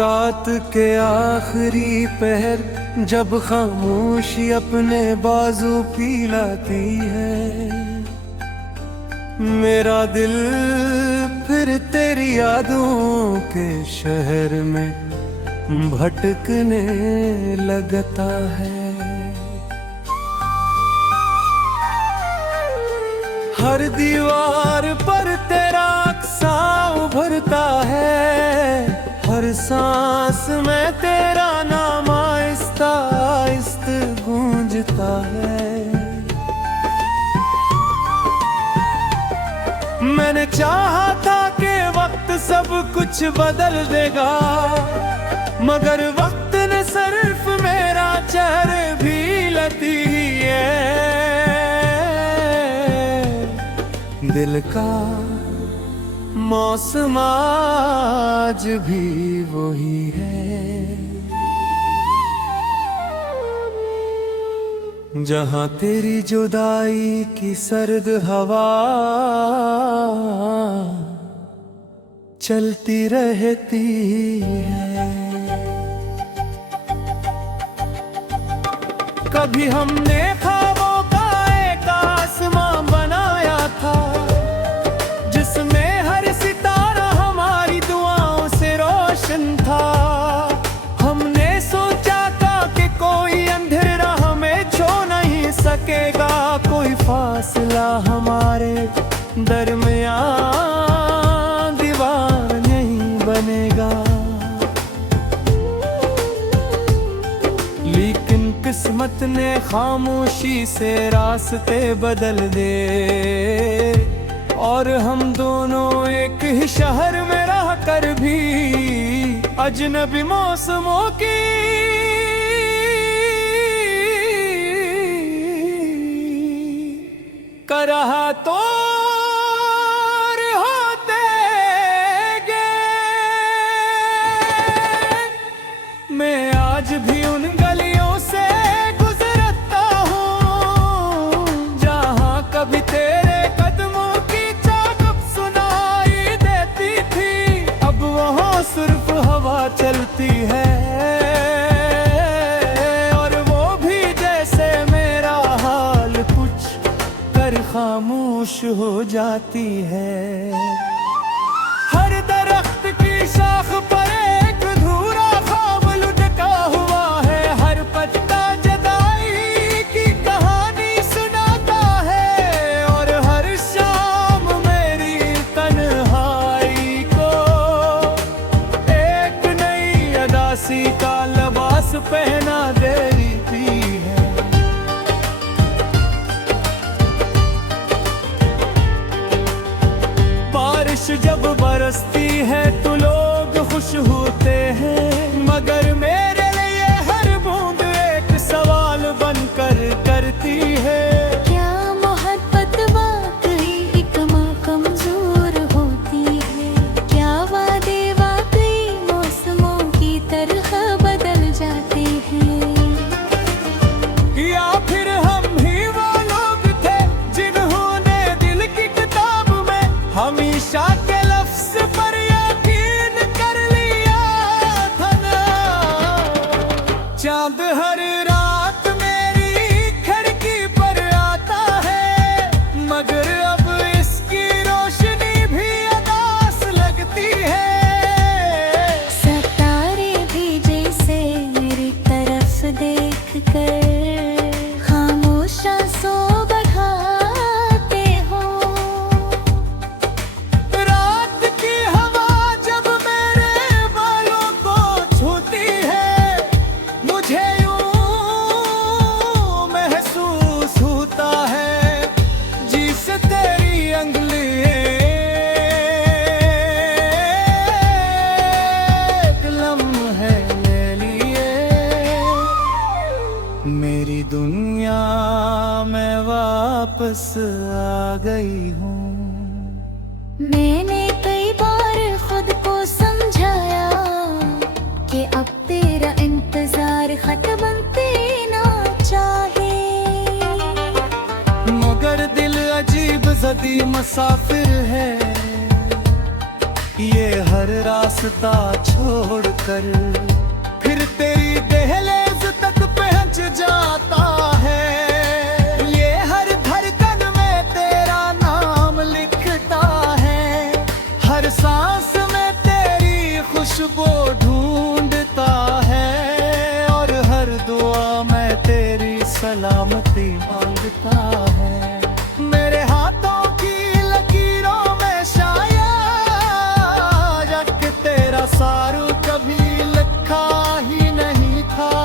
रात के आखिरी पहर जब खामोशी अपने बाजू पिलाती है, मेरा दिल फिर तेरी यादों के शहर में भटकने लगता है। हर दीवार पर तेरा अक्सा उभरता है, हर सांस में तेरा नाम आहिस्ता आहिस्ता गूंजता है। मैंने चाहा था कि वक्त सब कुछ बदल देगा, मगर वक्त ने सिर्फ मेरा चेहरे भी लती है। दिल का मौसम आज भी वही है, जहाँ तेरी जुदाई की सर्द हवा चलती रहती है। कभी हमने ख्वाबों का एक आसमां बनाया था, जिसमें हर सितारा हमारी दुआओं से रोशन था। हमने सोचा था कि कोई अंधेरा हमें छू नहीं सकेगा, कोई फासला हमारे दरमियान दीवार नहीं बनेगा। लेकिन किस्मत ने खामोशी से रास्ते बदल दे, और हम दोनों एक ही शहर में रह कर भी अजनबी मौसमों की करहा तो होते गए। मैं आज भी उन गलियों से गुजरता हूँ, जहाँ कभी तेरे कदमों की चाकप सुनाई देती थी। अब वहाँ सिर्फ हवा चलती है, और वो भी जैसे मेरा हाल कुछ कर खामोश हो जाती है। हर दरख्त की शाख पर एक अधूरा ख्वाब लुढ़का हुआ है, हर पत्ता जुदाई की कहानी सुनाता है, और हर शाम मेरी तन्हाई को एक नई अदासी का लिबास पहना देती है। बारिश जब बरसती है तो लोग खुश होते हैं, मगर मेरे लिए हर बूंद एक सवाल बनकर करती है। क्या मोहब्बत वाकई एक माँ कमजोर होती है? क्या वादे वाकई मौसमों की तरह बदल जाते हैं? या फिर हम ही वो लोग थे जिन्होंने दिल की किताब में हमेशा के लफ्ज पर यकीन कर लिया था ना। चांद हर रात मेरी खिड़की पर आता है, मगर अब इसकी रोशनी भी अदास लगती है। सितारे भी जैसे मेरी तरफ देख कर खामोश आंसू बहाते हो। रात की हवा जब मेरे बालों को छूती है, मुझे यूं महसूस होता है जिसे तेरी अंगुलियां एक लम्हे ले लिए। मेरी दुनिया में वापस आ गई हूँ। मैंने कई बार खुद को समझाया कि अब तेरा इंतजार खत बनते ना चाहे, मगर दिल अजीब जदी मुसाफिर है, ये हर रास्ता छोड़कर फिर तेरी दहलीज तक पहुंच जाता है। ये हर धड़कन में तेरा नाम लिखता है, हर सांस में तेरी खुशबू ढूंढता है, और हर दुआ में तेरी सलामती मांगता है। मेरे हाथों की लकीरों में शायद तेरा सारू कभी लिखा ही नहीं था,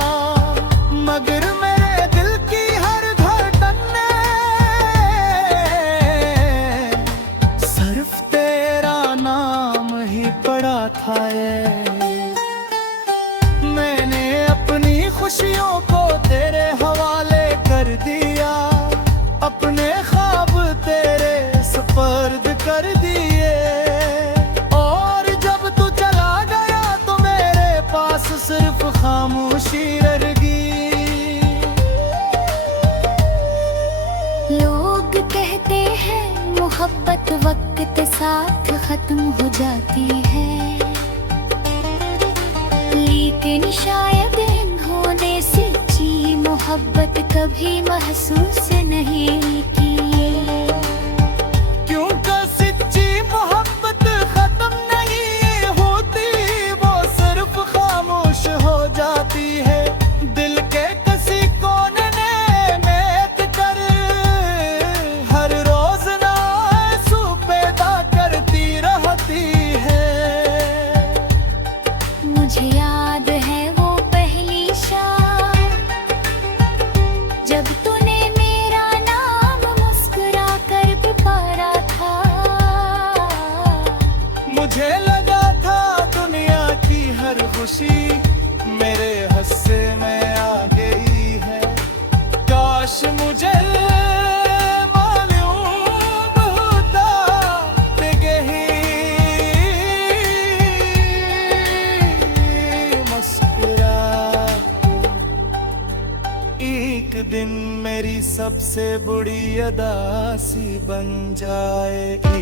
मगर मेरे दिल की हर धड़कन ने सिर्फ तेरा नाम ही पढ़ा था। मैंने अपनी खुशियों को तेरे हवाले कर दिया, अपने ख्वाब तेरे सुपर्द कर दिए, और जब तू चला गया तो मेरे पास सिर्फ खामोशी रह गई। लोग कहते हैं मोहब्बत वक्त साथ खत्म हो जाती है, लेकिन शायद इन्होंने सच्ची मोहब्बत कभी महसूस नहीं की। क्योंकि सच्ची मोहब्बत खत्म नहीं होती, वो सिर्फ खामोश हो जाती है। दिल के किसी कोने में कर हर रोज ना आंसू पैदा करती रहती है। मुझे याद है वो पहली शाम जब तूने मेरा नाम मुस्कुरा कर पुकारा था। मुझे लगा था दुनिया की हर खुशी मेरे हिस्से में आ गई है। काश मुझे मालूम होता कि मुस्कुरा एक दिन मेरी सबसे बुरी अदा सी बन जाएगी।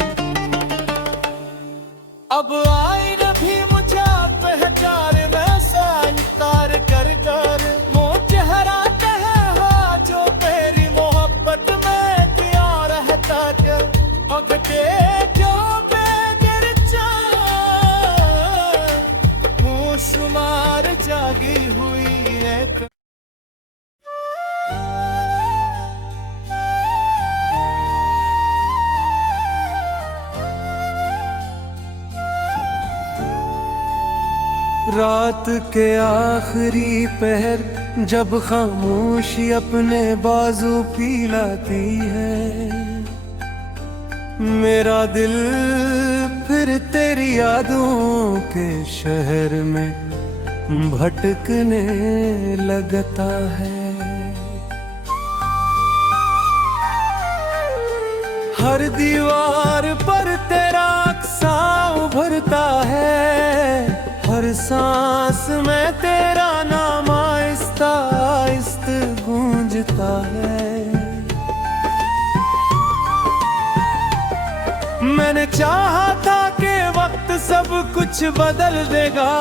अब आईन भी मुझे पहचान में साइकार कर कर वो चेहरा कहे हाँ जो तेरी मोहब्बत में पिया रहता क्या भगते जो बेगिर वो शुमार जागी हुई एक रात के आखिरी पहर जब खामोशी अपने बाजू फैलाती है, मेरा दिल फिर तेरी यादों के शहर में भटकने लगता है। हर दीवार पर तेरा अक्सा उभरता है, हर सांस में तेरा नाम आहिस्ता आहिस्ता गूंजता है। मैंने चाहा था कि वक्त सब कुछ बदल देगा,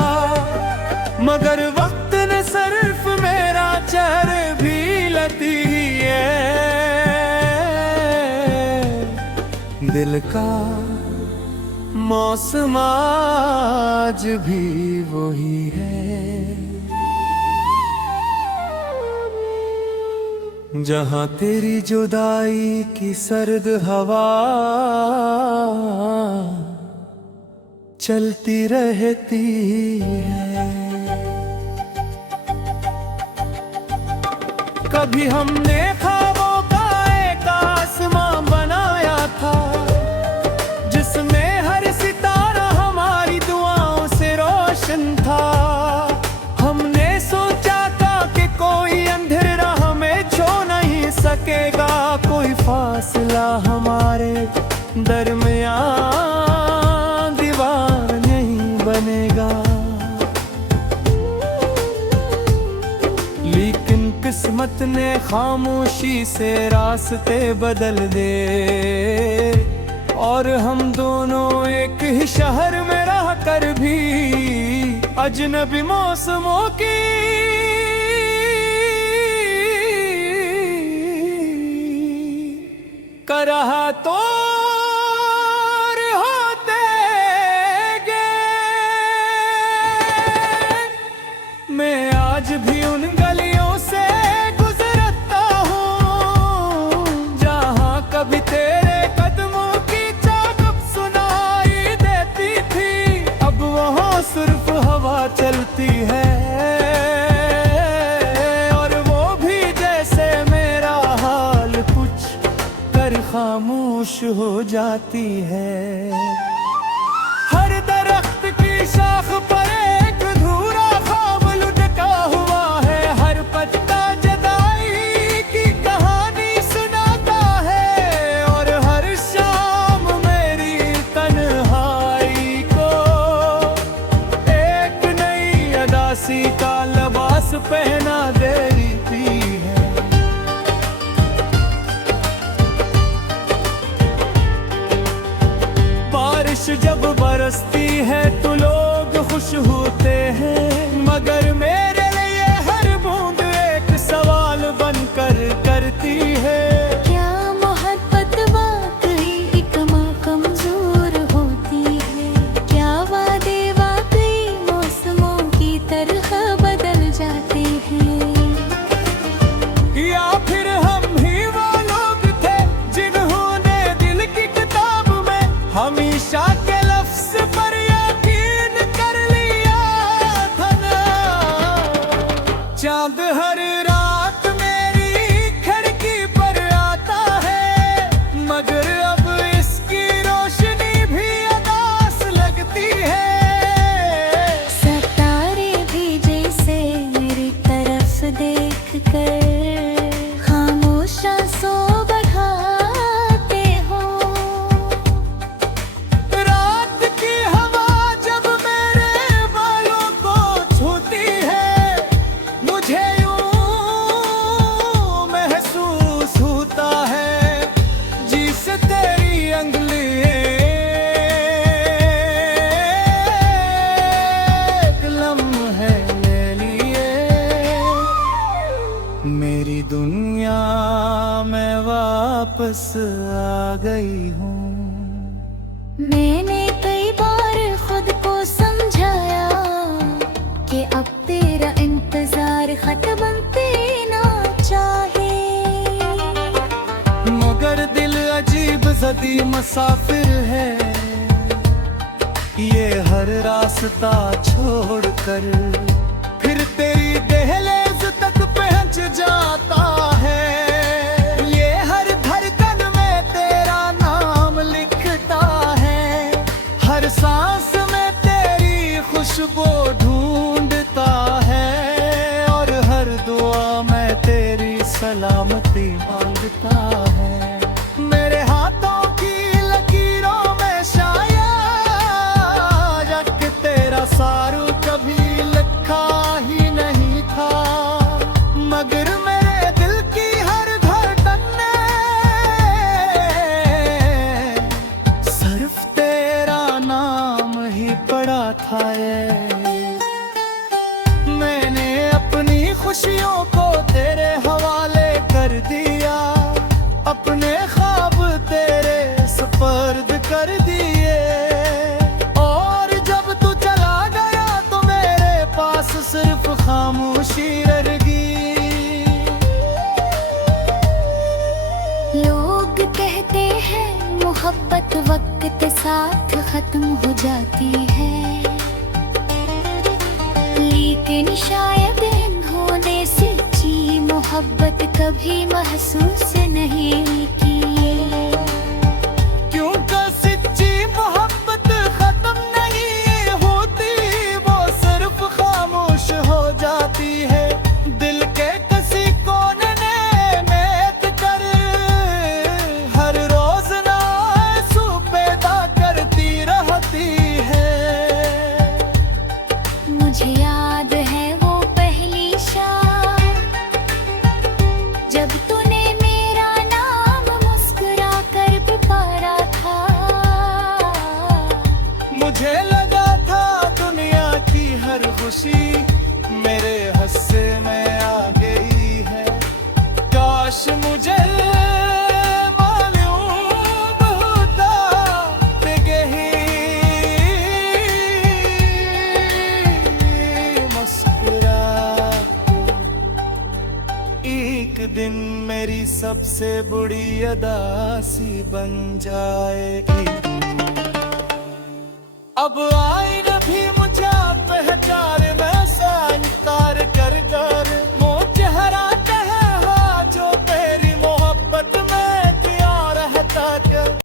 मगर वक्त ने सिर्फ मेरा चेहरे भी लती है। दिल का मौसम आज भी वही है, जहाँ तेरी जुदाई की सर्द हवा चलती रहती है। कभी हमने ख्वाबों का एक आसमां बनाया था, जिसमें हर सितारा हमारी दुआओं से रोशन था। हमने सोचा था कि कोई अंधेरा हमें छू नहीं सकेगा, कोई फासला हमारे दरमियान दीवार नहीं बनेगा। लेकिन किस्मत ने खामोशी से रास्ते बदल दे, और हम दोनों एक ही शहर में रह कर भी अजनबी मौसमों की करहा तो होते गे। मैं आज भी उन गलियों से गुजरता हूँ जहाँ कभी तेरे कदमों की चाकप सुनाई देती थी। अब वहाँ सिर्फ हवा चलती है और वो भी जैसे मेरा हाल कुछ कर खामोश हो जाती है। हर दरख्त की शाख पर एक अधूरा ख्वाब लुढ़का हुआ है। हर पत्ता जुदाई की कहानी सुनाता है और हर शाम मेरी तन्हाई को एक नई अदासी का लिबास पहना देती है। बारिश जब बरसती है तो लोग खुश होते हैं, मगर मेरे लिए हर बूंद एक सवाल बनकर करती है। क्या मोहब्बत वाकई एक माँ कमजोर होती है? क्या वादे वाकई मौसमों की तरह बदल जाते हैं? या फिर हम ही वो लोग थे जिन्होंने दिल की किताब में हमेशा के लफ्ज पर यकीन कर लिया था ना। चांद हर रात मेरी खिड़की पर आता है, मगर अब इसकी रोशनी भी अदास लगती है। सितारे भी जैसे मेरी तरफ देख कर खामोश आंसू बढ़ाते हो। रात की हवा जब मेरे बालों को छूती है, मुझे यूं महसूस होता है जिसे तेरी अंगुलियां एक लम्हे ले लिए। मेरी दुनिया में वापस आ गई हूँ। मैंने कई बार खुद को समझाया कि अब तेरा इंतजार खत बनते ना चाहे, मगर दिल अजीब जदी मुसाफिर है, ये हर रास्ता छोड़कर फिर तेरी दहलीज तक पहुंच जाता है। ये हर धड़कन में तेरा नाम लिखता है, हर सांस में तेरी खुशबू ढूंढता है और हर दुआ में तेरी सलामती मांगता है। मेरे हाथों की लकीरों में शायद तेरा सारू कभी लिखा ही नहीं था, मगर मेरे दिल की हर धड़कन ने सिर्फ तेरा नाम ही पढ़ा था। मैंने अपनी खुशियों को तेरे हवाले कर दिया, अपने ख्वाब तेरे सुपर्द कर दिए। और जब तू चला गया तो मेरे पास सिर्फ खामोशी रह गई। लोग कहते हैं मोहब्बत वक्त साथ खत्म हो जाती है, लेकिन शायद इन्होंने सच्ची मोहब्बत कभी महसूस नहीं की। क्योंकि सच्ची मोहब्बत खत्म नहीं होती, वो सिर्फ खामोश हो जाती है। दिल के किसी कोने में कर हर रोज ना आंसू पैदा करती रहती है। मुझे याद है वो पहली शाम जब तूने मेरा नाम मेरे हस्से में आ गई है। काश मुझे मालूम होता कि यही मुस्कुरा एक दिन मेरी सबसे बुरी अदा सी बन जाएगी। अब